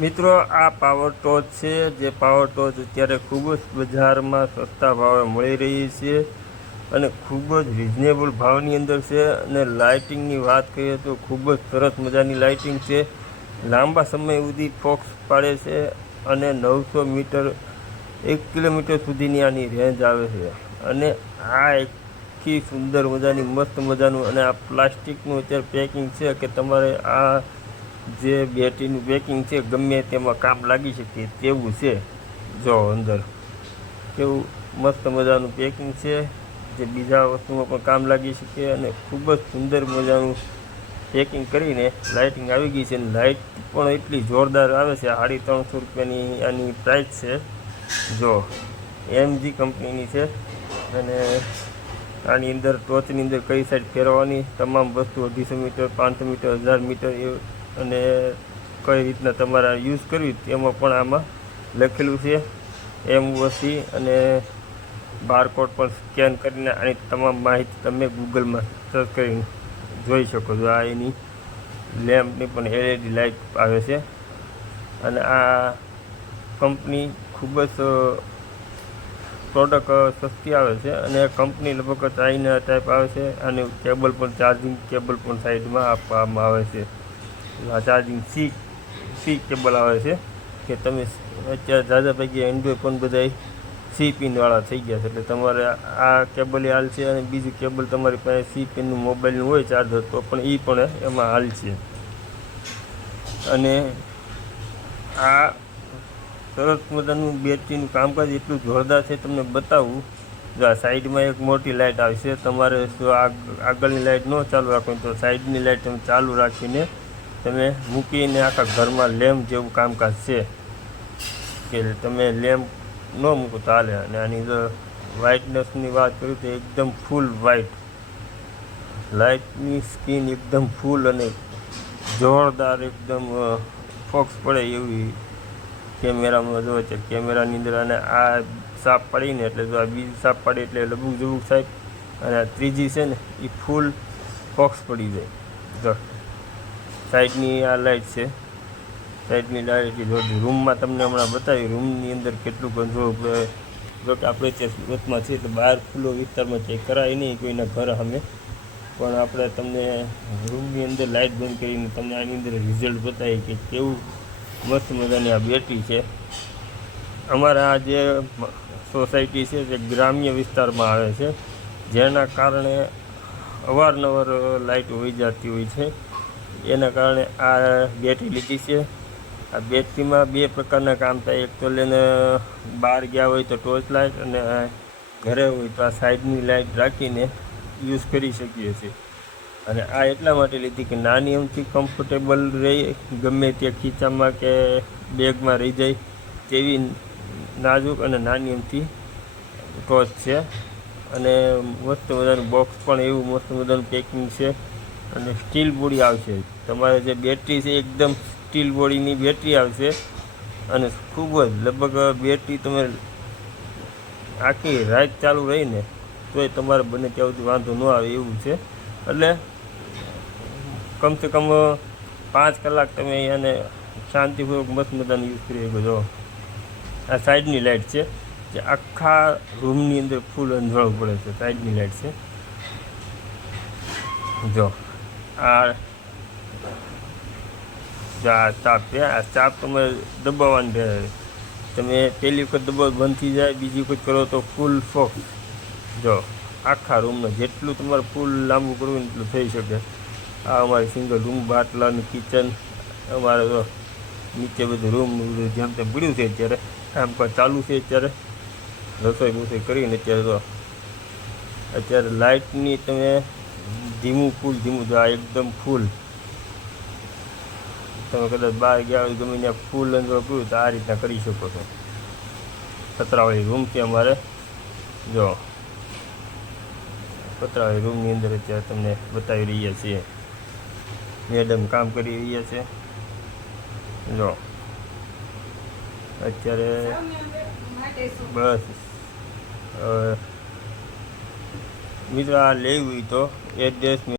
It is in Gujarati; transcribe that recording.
મિત્રો આ પાવર ટોર્ચ છે, જે પાવર ટોર્ચ અત્યારે ખૂબ જ બજારમાં સસ્તા ભાવે મળી રહી છે અને ખૂબ જ રિઝનેબલ ભાવની અંદર છે. અને લાઇટિંગની વાત કરીએ તો ખૂબ જ સરસ મજાની લાઇટિંગ છે, લાંબા સમય સુધી ફોક્સ પાડે છે અને 900 મીટર 1 કિલોમીટર સુધીની આની રેન્જ આવે છે. અને આ એકથી સુંદર મજાની મસ્ત મજાનું અને આ પ્લાસ્ટિકનું અત્યારે પેકિંગ છે કે તમારે આ જે બેટરીનું પેકિંગ છે ગમે તેમાં કામ લાગી શકે તેવું છે. જો અંદર કેવું મસ્ત મજાનું પેકિંગ છે, જે બીજા વસ્તુમાં પણ કામ લાગી શકે. અને ખૂબ જ સુંદર મજાનું પેકિંગ કરીને લાઇટિંગ આવી ગઈ છે. લાઇટ પણ એટલી જોરદાર આવે છે. 350 રૂપિયાની આની પ્રાઇસ છે. જો એમજી કંપનીની છે. અને આની અંદર ટોચની અંદર કઈ સાઈડ ફેરવવાની તમામ વસ્તુ 250 મીટર 500 મીટર 1000 મીટર અને કઈ રીતના તમારા યુઝ કરવી તેમાં પણ આમાં લખેલું છે. એમઓસી અને બારકોડ પણ સ્કેન કરીને આની તમામ માહિતી તમે ગૂગલમાં સર્ચ કરીને જોઈ શકો છો. આ એની લેમ્પની પણ એલઈડી લાઇટ આવે છે. અને આ કંપની ખૂબ જ પ્રોડક્ટ સસ્તી આવે છે. અને કંપની લગભગ ચાઇના ટાઈપ આવે છે. અને કેબલ પણ ચાર્જિંગ કેબલ પણ સાઈડમાં આપવામાં આવે છે. આ ચાર્જિંગ સી કેબલ આવે છે કે તમે અત્યારે ઝાઝા પૈકી એન્ડ્રોઈડ પણ બધા સી પિનવાળા થઈ ગયા છે. એટલે તમારે આ કેબલ હાલ છે. અને બીજું કેબલ તમારી પાસે સી પિનનું મોબાઈલનું હોય ચાર્જર તો પણ એ પણ એમાં હાલ છે. અને આ સરસ મજાનું બેટરીનું કામકાજ એટલું જોરદાર છે, તમને બતાવું. જો આ સાઈડમાં એક મોટી લાઇટ આવશે. તમારે જો આગળની લાઇટ ન ચાલુ રાખો તો સાઈડની લાઇટ તમે ચાલુ રાખીને તમે મૂકીને આખા ઘરમાં લેમ્પ જેવું કામકાજ છે કે તમે લેમ્પ ન મૂકો તો હાલે. અને આની જો વ્હાઇટનેસની વાત કરું તો એકદમ ફૂલ વ્હાઇટ લાઇટની સ્કીન એકદમ ફૂલ અને જોરદાર એકદમ ફોક્સ પડે એવી કેમેરામાં જો છે. કેમેરાની અંદર અને આ સાપ પડીને એટલે જો આ બીજી સાપ પડે એટલે લબુક જબુક સાહેબ. અને આ ત્રીજી છે ને એ ફૂલ ફોક્સ પડી જાય. જો સાઈડની આ લાઇટ છે, સાઈડની લાઇટ રૂમમાં તમને હમણાં બતાવી. રૂમની અંદર કેટલું ગંધો જો કે આપણે ત્યાં સુરતમાં છે તો બહાર ખુલ્લો વિસ્તારમાં ચેક કરાય નહીં કોઈના ઘર સામે, પણ આપણે તમને રૂમની અંદર લાઇટ બંધ કરીને તમને આની અંદર રિઝલ્ટ બતાવી કે કેવું મસ્ત મજાની આ બેટરી છે. અમારા આ જે સોસાયટી છે તે ગ્રામ્ય વિસ્તારમાં આવે છે, જેના કારણે અવારનવાર લાઇટ હોઈ જતી હોય છે. એના કારણે આ બેટરી લીધી છે. આ બેટરીમાં બે પ્રકારના કામ થાય. એક તો લઈને બહાર ગયા હોય તો ટોર્ચ લાઇટ, અને ઘરે હોય તો આ સાઈડની લાઇટ રાખીને યુઝ કરી શકીએ છીએ. અને આ એટલા માટે લીધી કે નાની એમથી કમ્ફર્ટેબલ રહી, ગમે તે ખીચામાં કે બેગમાં રહી જાય તેવી નાજુક અને નાની એમથી ટોર્ચ છે. અને મસ્ત મજાનું બોક્સ પણ એવું મસ્ત મજાનું પેકિંગ છે. અને સ્ટીલ બોડી આવશે. તમારે જે બેટરી છે એકદમ સ્ટીલ બોડીની બેટરી આવશે. અને ખૂબ જ લગભગ બેટરી તમે આખી રાત ચાલુ રહીને તોય તમારે બને ત્યાં સુધી વાંધો ન આવે એવું છે. એટલે કમસે કમ 5 કલાક તમે એને શાંતિપૂર્વક મસ્ત મજાનું યુઝ કરી શકો છો. આ સાઈડની લાઇટ છે જે આખા રૂમની અંદર ફૂલ અંજવાળું પડે છે. સાઈડની લાઇટ છે. જો આ ચાપ છે. આ ચાપ તમે દબાવવાની રહે. તમે પહેલી વખત દબાવ બંધ થઈ જાય, બીજી વખત કરો તો ફૂલ ફોક્સ. જો આખા રૂમમાં જેટલું તમારે ફૂલ લાંબુ કરવું એટલું થઈ શકે. આ અમારી સિંગલ રૂમ, બાટલાનું કિચન, અમારે તો નીચે બધું રૂમનું બધું જેમ તેમ પડ્યું છે. અત્યારે કામકાજ ચાલુ છે. અત્યારે રસોઈ બસોઈ કરીને અત્યારે લાઇટની તમે ધીમું ફૂલ ધીમું જો આ એકદમ ફૂલ. તમે કદાચ બહાર ગયા હોય ગમે ત્યાં ફૂલ અંદર પૂરું તો આ રીતના કરી શકો છો. પતરાવાળી રૂમ છે અમારે. જો પતરાવાળી રૂમની અંદર અત્યારે તમને બતાવી રહ્યા છીએ. મેડમ કામ કરી રહ્યા છે. જો અત્યારે બસ મિત્રો આ લેવી હોય તો એડ્રેસ